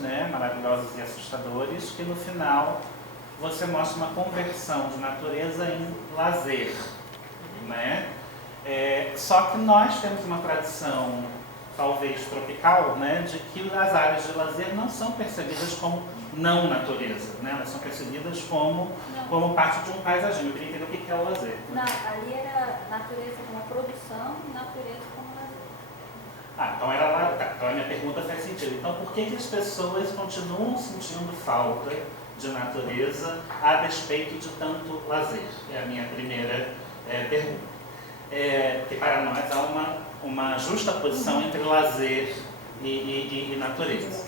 né, maravilhosos e assustadores, que no final você mostra uma conversão de natureza em lazer, né? Só que nós temos uma tradição, talvez tropical, né, de que as áreas de lazer não são percebidas como não natureza, né? Elas são percebidas como parte de um paisagismo. Eu queria entender o que é o lazer. Não, ali era natureza como produção e natureza como lazer. Então era lá. Tá, então a minha pergunta faz sentido. Então por que as pessoas continuam sentindo falta de natureza a despeito de tanto lazer? É a minha primeira pergunta. Porque para nós há uma justa posição entre lazer e natureza.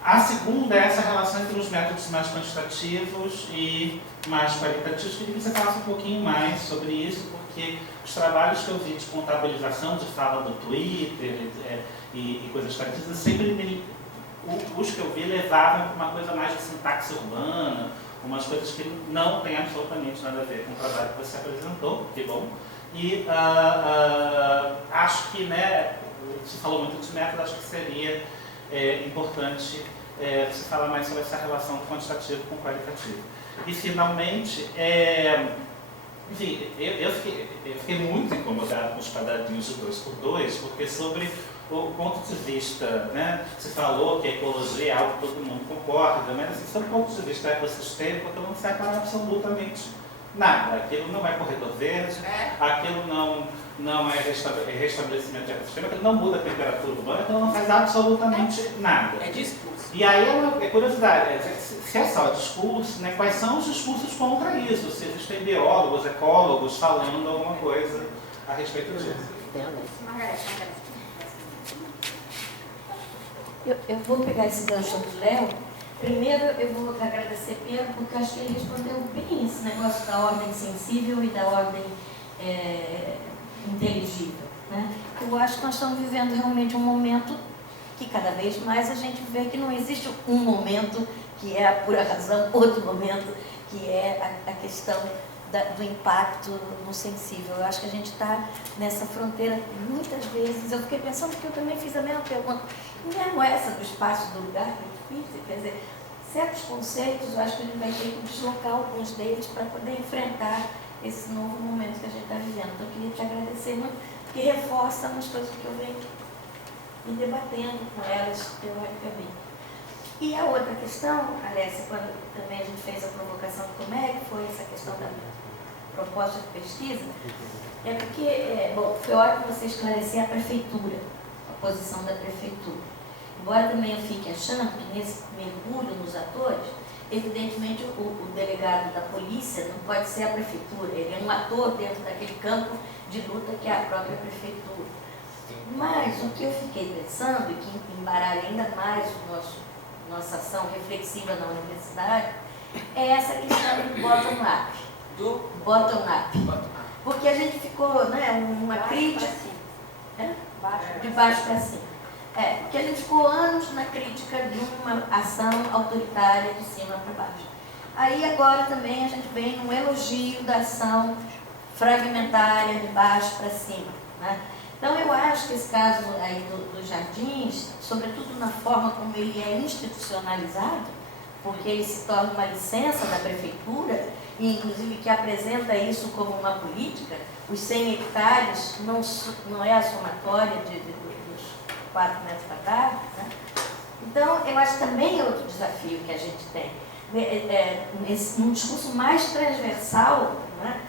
A segunda é essa relação entre os métodos mais quantitativos e mais qualitativos. Queria que você falasse um pouquinho mais sobre isso, porque os trabalhos que eu vi de contabilização de fala do Twitter e coisas parecidas, sempre os que eu vi levavam para uma coisa mais de sintaxe urbana, umas coisas que não têm absolutamente nada a ver com o trabalho que você apresentou, que bom. E acho que, né, você falou muito de método, acho que seria importante você falar mais sobre essa relação do quantitativo com o qualitativo. E, finalmente, enfim, eu fiquei muito incomodado com os quadradinhos de 2x2, porque sobre o ponto de vista, né, você falou que a ecologia é algo que todo mundo concorda, mas assim, sobre o ponto de vista ecossistêmico, aquilo não serve para absolutamente nada. Aquilo não é corredor verde, aquilo não é restabelecimento de ecossistema, aquilo não muda a temperatura urbana, aquilo não faz absolutamente nada. É discurso. E aí é curiosidade, se é só discurso, né, quais são os discursos contra isso? Se existem biólogos, ecólogos falando alguma coisa a respeito disso. Margarete. Eu vou pegar esse gancho do Léo. Primeiro, eu vou agradecer Pedro, porque acho que ele respondeu bem esse negócio da ordem sensível e da ordem inteligível, né? Eu acho que nós estamos vivendo realmente um momento que cada vez mais a gente vê que não existe um momento que é a pura razão, outro momento que é a questão do impacto no sensível. Eu acho que a gente está nessa fronteira muitas vezes. Eu fiquei pensando que eu também fiz a mesma pergunta. E mesmo essa do espaço do lugar que eu fiz, quer dizer, certos conceitos, eu acho que a gente vai ter que deslocar alguns deles para poder enfrentar esse novo momento que a gente está vivendo. Então, eu queria te agradecer muito, porque reforça umas coisas que eu venho me debatendo com elas teoricamente. E a outra questão, Alessia, quando também a gente fez a provocação do Comeg, foi essa questão da proposta de pesquisa, porque, foi hora que você esclarecer a prefeitura, a posição da prefeitura. Embora também eu fique achando que nesse mergulho nos atores, evidentemente o delegado da polícia não pode ser a prefeitura, ele é um ator dentro daquele campo de luta que é a própria prefeitura. Mas o que eu fiquei pensando, e que embaralha ainda mais nossa ação reflexiva na universidade, é essa questão do bottom-up. Do Bottom-up. Porque a gente ficou, né, uma crítica... De baixo para cima. Porque a gente ficou anos na crítica de uma ação autoritária de cima para baixo. Aí agora também a gente vem num elogio da ação fragmentária de baixo para cima, né? Então eu acho que esse caso aí dos jardins, sobretudo na forma como ele é institucionalizado, porque ele se torna uma licença da prefeitura, e inclusive que apresenta isso como uma política, os 100 hectares não é a somatória dos 4 metros quadrados, né? Então, eu acho que também é outro desafio que a gente tem, num discurso mais transversal, né?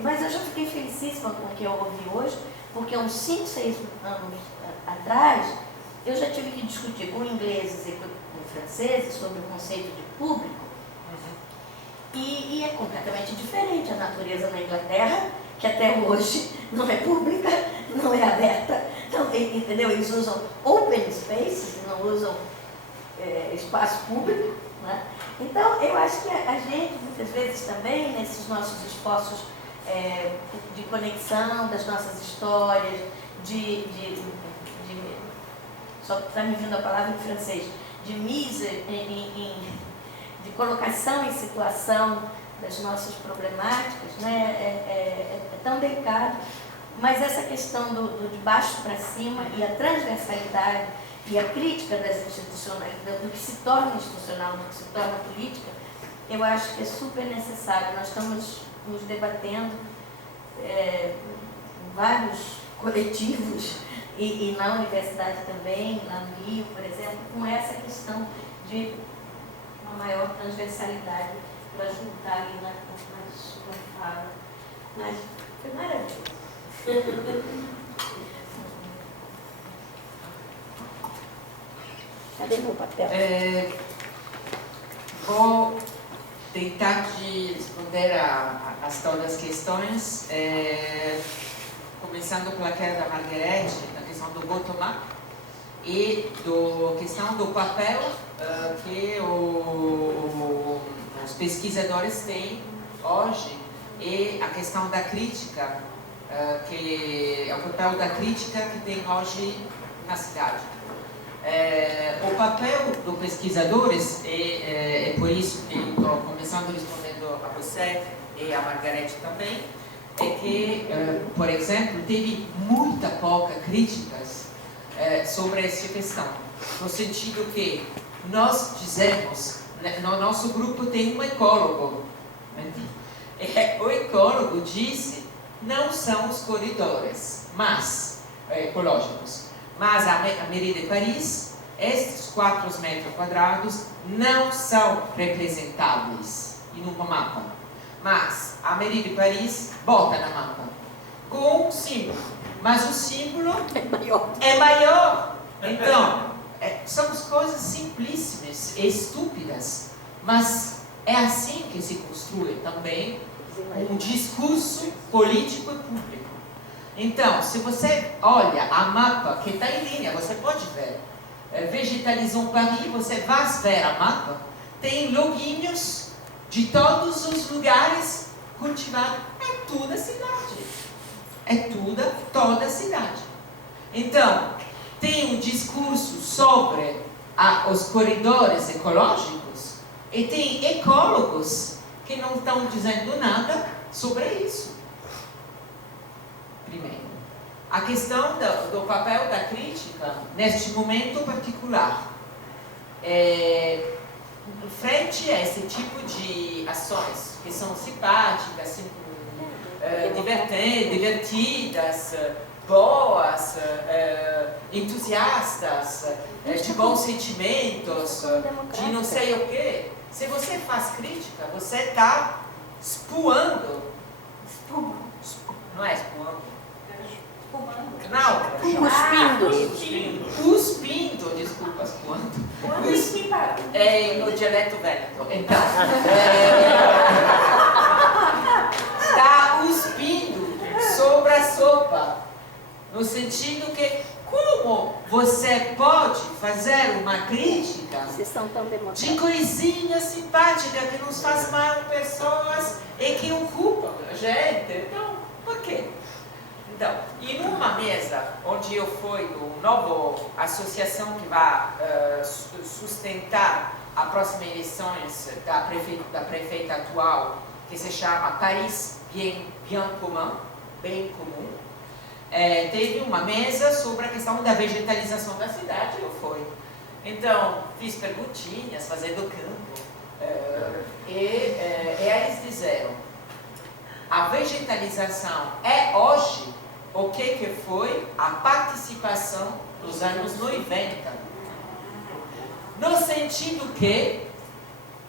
Mas eu já fiquei felicíssima com o que eu ouvi hoje, porque uns 5, 6 anos atrás, eu já tive que discutir com ingleses e com franceses sobre o conceito de público, e é completamente diferente a natureza na Inglaterra, que até hoje não é pública, não é aberta, não, entendeu? Eles usam open spaces, não usam espaço público, né? Então, eu acho que a gente, muitas vezes também, nesses nossos esforços de conexão das nossas histórias, só está me vindo a palavra em francês, de mise, de colocação em situação das nossas problemáticas, né? É tão delicado, Mas essa questão do de baixo para cima e a transversalidade e a crítica das institucionalidades, do que se torna institucional, do que se torna política, eu acho que é super necessário. Nós estamos nos debatendo em vários coletivos e na universidade também, lá no Rio, por exemplo, com essa questão de uma maior transversalidade para juntar ali na sua fala. Mas foi maravilhoso. Cadê meu papel? Vou tentar de responder a todas as questões, começando pela queda da Margarete, a questão do bottom-up e a questão do papel que os pesquisadores têm hoje e a questão da crítica, que é o papel da crítica que tem hoje na cidade. O papel dos pesquisadores, e por isso que estou começando respondendo a você e a Margarete também, é que, por exemplo, teve muita pouca críticas sobre essa questão, no sentido que nós dizemos, no nosso grupo tem um ecólogo, o ecólogo disse, não são os corredores ecológicos, mas a mairie de Paris, estes 4 metros quadrados não são representáveis em um mapa, mas a mairie de Paris bota na mapa com um símbolo, mas o símbolo é maior. Então, são coisas simplíssimas e estúpidas, mas é assim que se construi também um discurso político e público. Então, se você olha a mapa que está em linha, você pode ver Végétalisons Paris, você vai ver a mapa, tem loginhos de todos os lugares cultivados. É toda a cidade. É toda a cidade. Então, tem um discurso sobre os corredores ecológicos e tem ecólogos que não estão dizendo nada sobre isso. Primeiro, a questão do papel da crítica neste momento particular. Frente a esse tipo de ações que são simpáticas, divertidas, boas, entusiastas, de bons sentimentos, de não sei o quê. Se você faz crítica, você está espuando. Não é espuando? Não. Cuspindo, desculpa, espuando. No dialeto véneto. Então, está cuspindo sobre a sopa, no sentido que como você pode fazer uma crítica de coisinha simpática que nos faz mal pessoas e que ocupam a gente? Então, por quê? Então, e numa mesa onde eu fui do novo associação que vai sustentar a próxima eleições da prefeita atual, que se chama Paris Bien Commun, bem comum, teve uma mesa sobre a questão da vegetalização da cidade, eu fui. Então, fiz perguntinhas, fazendo campo, e eles disseram, a vegetalização é hoje o que foi a participação dos anos 90. No sentido que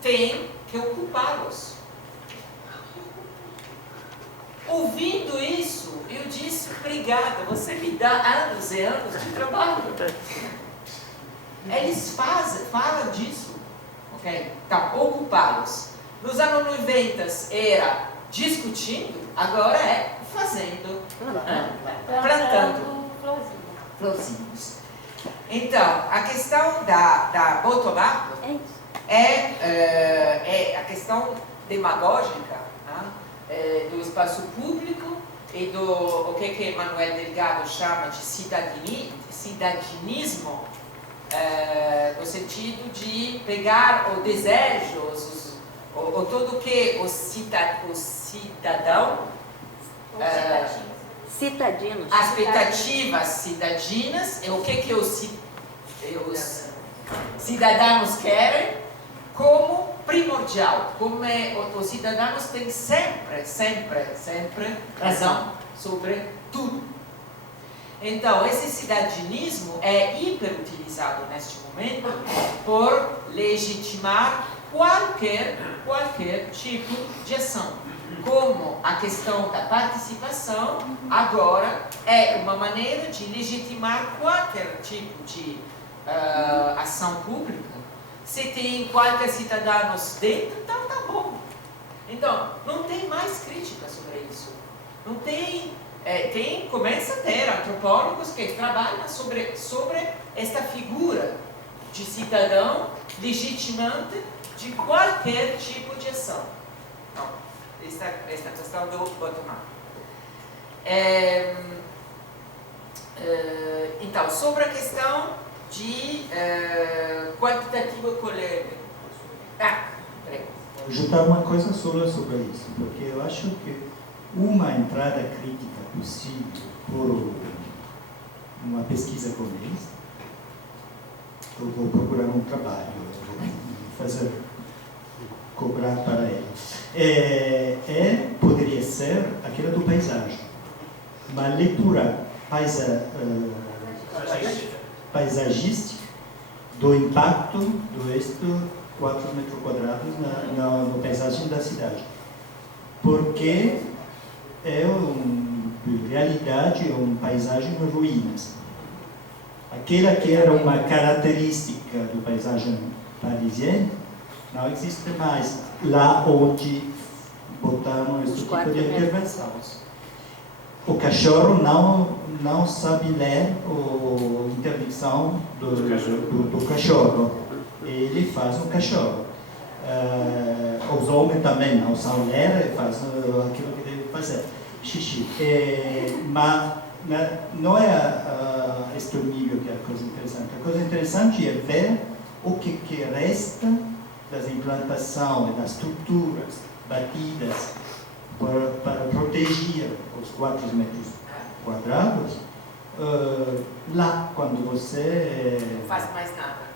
tem que ocupá-los. Ouvindo isso, eu disse, obrigada, você me dá anos e anos de trabalho. Eles falam disso, ok? Então, ocupá-los. Nos anos 90 era discutindo, agora é fazendo, plantando florzinhos. Então, a questão da bottom-up é a questão demagógica, do espaço público e do que Manuel Delgado chama de cidadinismo, no sentido de pegar o desejo, tudo que o cidadão Citadinos. As expectativas cidadinas é o que os cidadãos querem como primordial, como os cidadãos têm sempre razão sobre tudo. Então, esse cidadinismo é hiperutilizado neste momento por legitimar qualquer tipo de ação. Como a questão da participação agora é uma maneira de legitimar qualquer tipo de ação pública. Se tem qualquer cidadãos dentro, então tá bom. Então, não tem mais crítica sobre isso. Não tem... começa a ter antropólogos que trabalham sobre esta figura de cidadão legitimante de qualquer tipo de ação. Então, esta questão do bottom-up. Então, sobre a questão de quantitativo colégio. Vou juntar uma coisa só sobre isso, porque eu acho que uma entrada crítica possível por uma pesquisa como essa, eu vou procurar um trabalho, eu vou cobrar para ele. Poderia ser aquela do paisagem, uma leitura paisagística do impacto do 4 metros quadrados na paisagem da cidade. Porque em realidade, é uma paisagem em ruínas. Aquela que era uma característica do paisagem parisiense não existe mais lá onde botaram esse tipo de intervenção. O cachorro não sabe ler a intervenção do cachorro. Ele faz um cachorro. Os homens também não sabem ler, fazem aquilo que devem fazer. Xixi. Mas não é este nível que é a coisa interessante. A coisa interessante é ver o que resta das implantações, das estruturas batidas para proteger os 4 metros quadrados, lá, quando você... Não faz mais nada.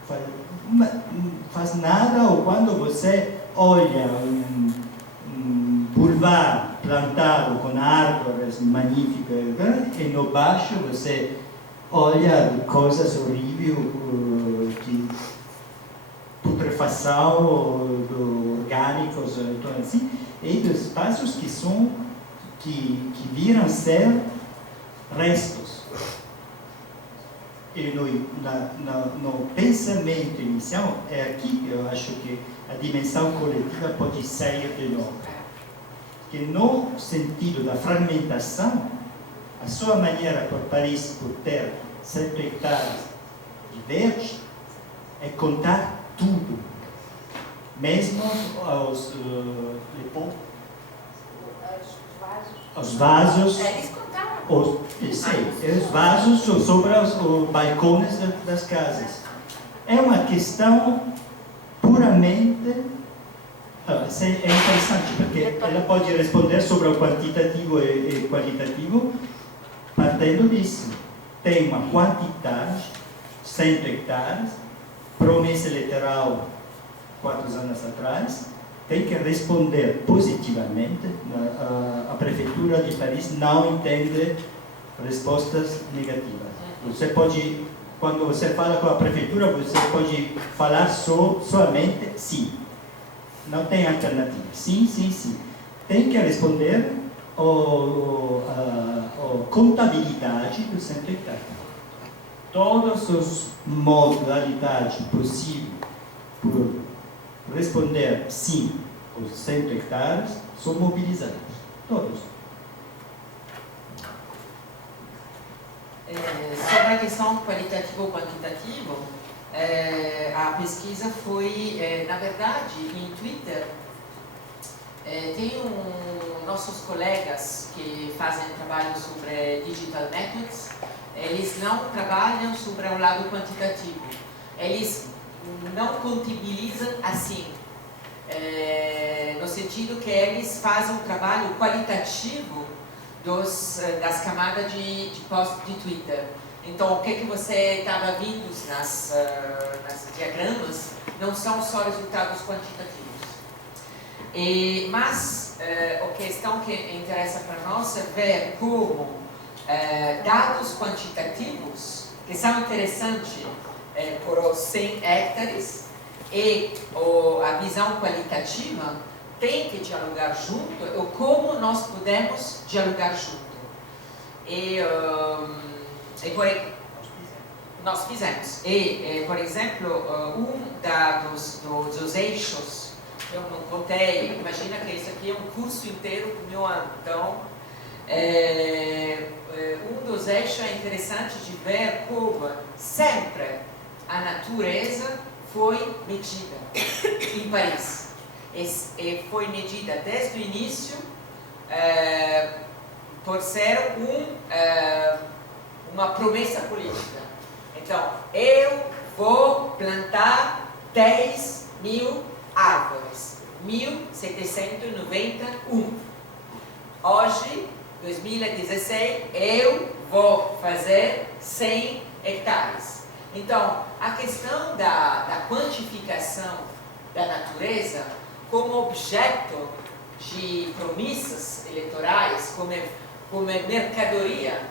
Faz nada, ou quando você olha um boulevard plantado com árvores magníficas, e no baixo você olha coisas horríveis, de putrefação, orgânicos, então assim, e dos espaços que viram ser restos. E no pensamento inicial, é aqui que eu acho que a dimensão coletiva pode sair de novo. Que no sentido da fragmentação, a sua maneira por Paris por ter 100 hectares de verde é contar tudo, mesmo os vasos, Eles contaram. os vasos sobre os balcões das casas. É uma questão puramente... É interessante, porque ela pode responder sobre o quantitativo e qualitativo partindo disso. Tem uma quantidade, 100 hectares, promessa eleitoral 4 anos atrás, tem que responder positivamente. A Prefeitura de Paris não entende respostas negativas. Você pode, quando você fala com a Prefeitura, você pode falar somente sim. Não tem alternativa. Sim, sim, sim. Tem que responder a contabilidade do 100 hectares. Todas as modalidades possíveis por responder sim aos 100 hectares são mobilizadas. Todos. Sobre a questão qualitativo ou quantitativo, a pesquisa foi, na verdade, em Twitter, tem nossos colegas que fazem trabalho sobre digital networks, eles não trabalham sobre um lado quantitativo, eles não contabilizam assim, no sentido que eles fazem um trabalho qualitativo das camadas de post de Twitter. Então, o que você estava vendo nas diagramas não são só resultados quantitativos. Mas a questão que interessa para nós é ver como dados quantitativos, que são interessantes por os 100 hectares, e a visão qualitativa tem que dialogar junto, ou como nós podemos dialogar junto. Nós fizemos. Por exemplo, dos eixos, eu não contei, imagina que isso aqui é um curso inteiro do meu ano, então, dos eixos é interessante de ver como sempre a natureza foi medida em Paris. E foi medida desde o início por ser uma promessa política. Então, eu vou plantar 10.000 árvores, 1791. Hoje, 2016, eu vou fazer 100 hectares. Então, a questão da quantificação da natureza como objeto de promessas eleitorais, como mercadoria,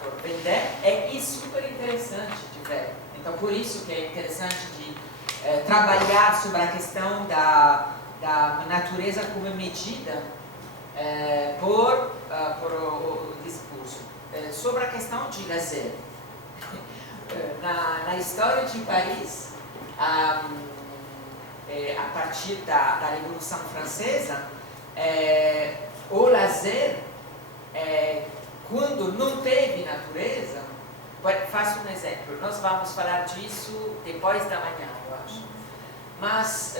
por vender, é super interessante de ver. Então, por isso que é interessante de trabalhar sobre a questão da natureza como medida por o discurso. Sobre a questão de lazer. Na história de Paris, a partir da Revolução Francesa, o lazer, quando não teve natureza, faço um exemplo, nós vamos falar disso depois da manhã, eu acho. Mas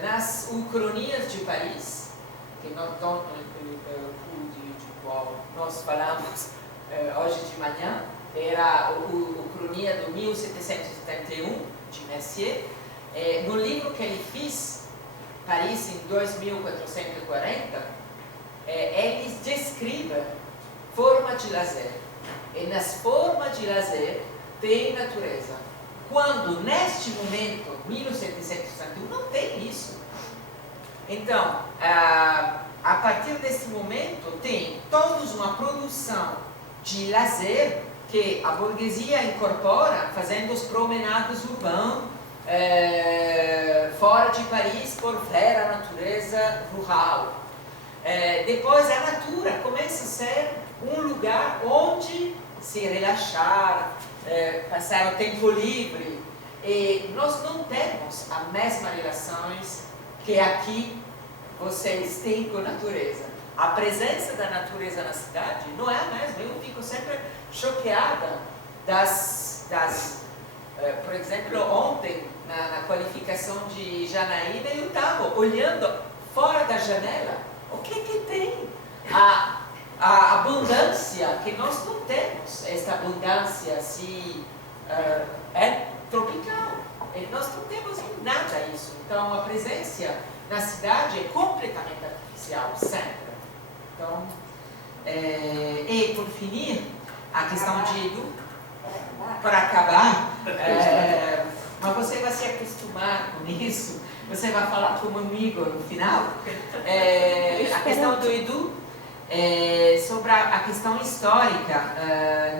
nas Ucronias de Paris, que no qual nós falamos hoje de manhã, era a Ucronia do 1771, de Mercier. No livro que ele fez, Paris em 2440, ele descreve forma de lazer. E nas formas de lazer tem natureza. Quando, neste momento, 1771, não tem isso. Então, a partir desse momento, tem toda uma produção de lazer que a burguesia incorpora, fazendo os promenadas urbanos fora de Paris por ver a natureza rural. Depois a natura começa a ser um lugar onde se relaxar, passar o tempo livre. E nós não temos as mesmas relações que aqui vocês têm com a natureza. A presença da natureza na cidade não é a mesma. Eu fico sempre choqueada por exemplo, ontem, na qualificação de Janaína, eu estava olhando fora da janela. O que tem? A abundância que nós não temos. Esta abundância é tropical. E nós não temos em nada isso. Então, a presença na cidade é completamente artificial, sempre. Então, e por fim, a questão de para acabar, mas você vai se acostumar com isso, você vai falar como amigo no final. A questão do Edu, sobre a questão histórica,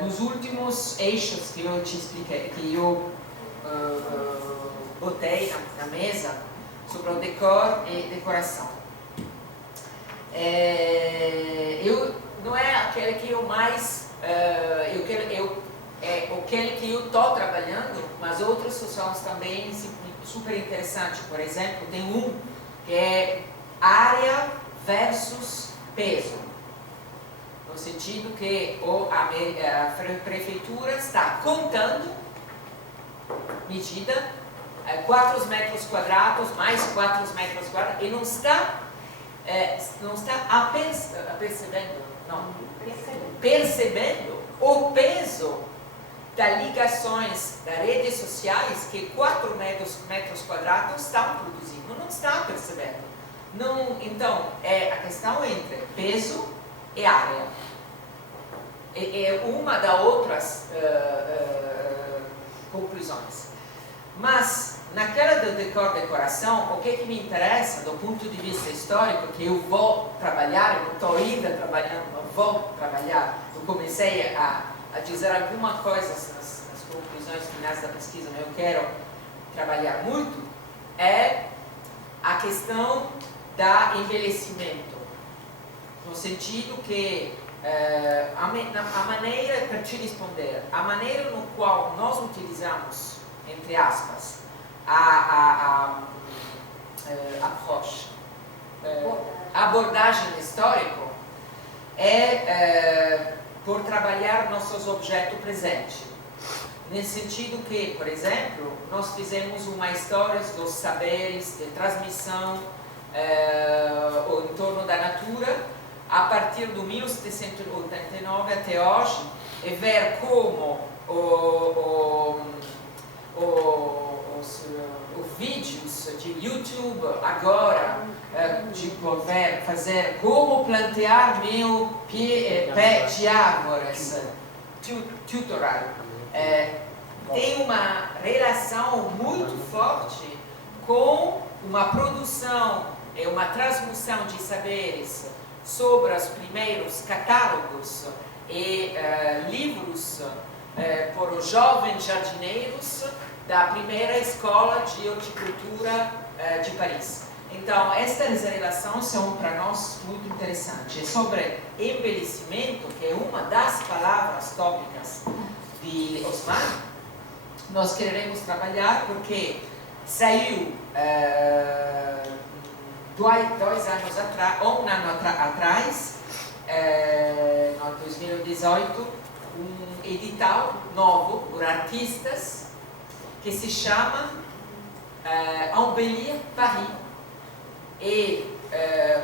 nos últimos eixos que eu te expliquei, que eu botei na mesa, sobre o decor e decoração. Não é aquele que eu mais, aquele que eu estou trabalhando, mas outras soluções também super interessantes. Por exemplo, tem um que é área versus peso, no sentido que a prefeitura está contando medida 4 metros quadrados mais 4 metros quadrados e não está percebendo o peso das ligações das redes sociais que 4 metros quadrados estão produzindo. Não está percebendo. Então, é a questão entre peso e área. é uma das outras conclusões. Mas, naquela do decoração, o que me interessa do ponto de vista histórico, que eu vou trabalhar, eu não estou ainda trabalhando, mas vou trabalhar, eu comecei a dizer algumas coisas nas conclusões finais da pesquisa, mas eu quero trabalhar muito, é a questão do envelhecimento, no sentido que a maneira, para te responder, a maneira no qual nós utilizamos, entre aspas, a abordagem histórica é por trabalhar nossos objetos presentes. Nesse sentido que, por exemplo, nós fizemos uma história dos saberes de transmissão em torno da natura a partir de 1789 até hoje, e ver como os vídeos de YouTube agora, tipo, fazer como plantear meu pé de árvores, tutorial, tem uma relação muito forte com uma produção e uma transmissão de saberes sobre os primeiros catálogos e livros por os jovens jardineiros da primeira escola de horticultura de Paris. Então, estas relações são para nós muito interessantes. Sobre envelhecimento, que é uma das palavras tópicas de Osman, nós queremos trabalhar porque saiu 2 anos atrás, ou um ano atrás, em 2018, um edital novo por artistas que se chama Embellir Paris. E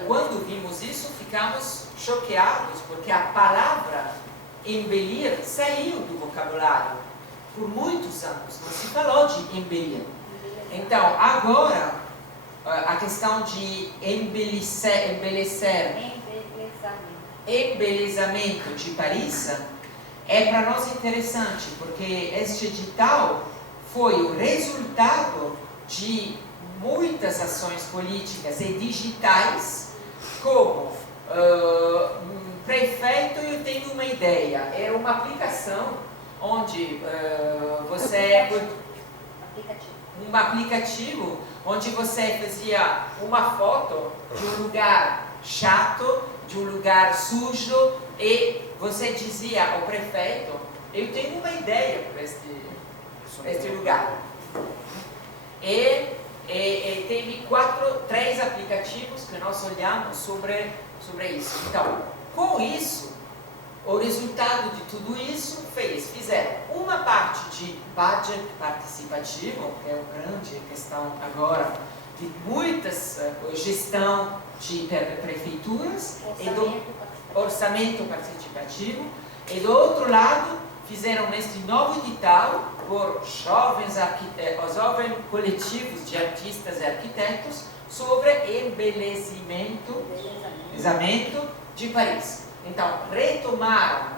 quando vimos isso, ficamos choqueados, porque a palavra embellir saiu do vocabulário. Por muitos anos não se falou de embellir. Então, agora, a questão de embelezamento de Paris é para nós interessante, porque este edital foi o resultado de muitas ações políticas e digitais, como prefeito, eu tenho uma ideia, era uma aplicação onde um aplicativo onde você fazia uma foto de um lugar chato, de um lugar sujo, e você dizia ao prefeito: eu tenho uma ideia para este lugar. E teve 3 aplicativos que nós olhamos sobre isso. Então, com isso, o resultado de tudo isso fizeram uma parte de budget participativo, que é uma grande questão agora, de muitas gestão de prefeituras, e do orçamento participativo, e do outro lado, fizeram neste novo edital, por jovens coletivos de artistas e arquitetos, sobre embelezamento de Paris. Então, retomaram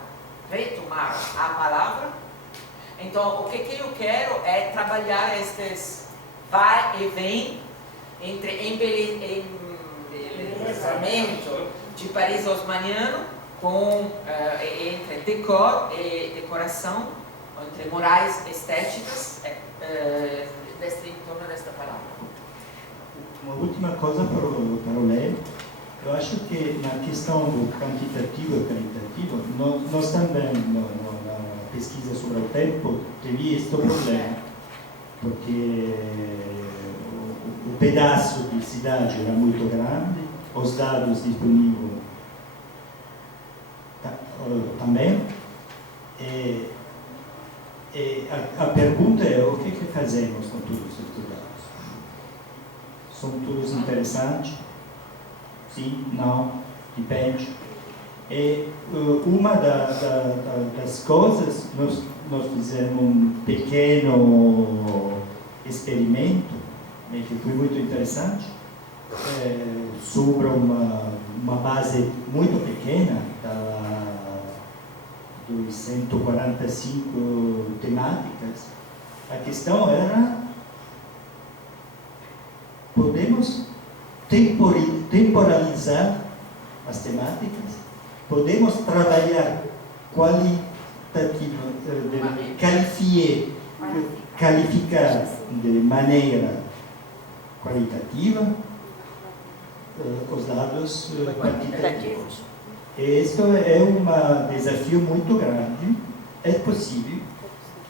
a palavra. Então, o que eu quero é trabalhar estes vai e vem entre embelezamento de Paris haussmanniano, entre decor e decoração, entre morais estéticas, em torno desta palavra. Uma última coisa para o Léo. Eu acho que na questão do quantitativo e qualitativo, nós também, na pesquisa sobre o tempo, teve este problema, porque o pedaço de cidade era muito grande, os dados disponíveis também, e a pergunta é: o que fazemos com todos esses dados? São todos interessantes? Sim, não, depende. E uma das coisas, nós fizemos um pequeno experimento, que foi muito interessante, sobre uma base muito pequena dos 145 temáticas, a questão era: podemos temporalizar as temáticas, podemos trabalhar qualificar de maneira qualitativa os dados quantitativos. Este é um desafio muito grande, é possível,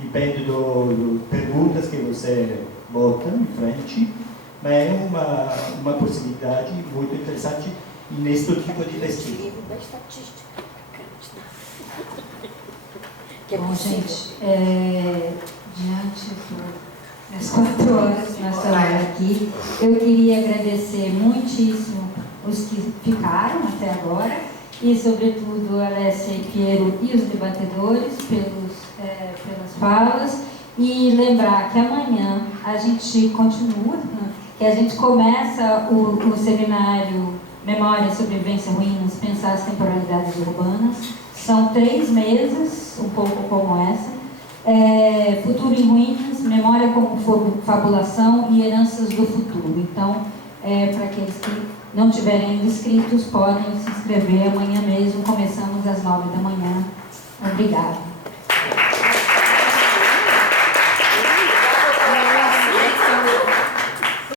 depende das perguntas que você bota em frente, mas é uma possibilidade muito interessante neste tipo de pesquisa. Bom, gente, diante das 4 horas nossa hora aqui, eu queria agradecer muitíssimo os que ficaram até agora e, sobretudo, a Alessia e Piero e os debatedores pelas falas, e lembrar que amanhã a gente continua, que a gente começa o seminário Memória, Sobrevivência, Ruínas, Pensar as Temporalidades Urbanas. São 3 mesas, um pouco como essa. Futuro em Ruínas, Memória como Fabulação e Heranças do Futuro. Então, para aqueles que não tiverem ainda inscritos, podem se inscrever amanhã mesmo. Começamos às 9 da manhã. Obrigada.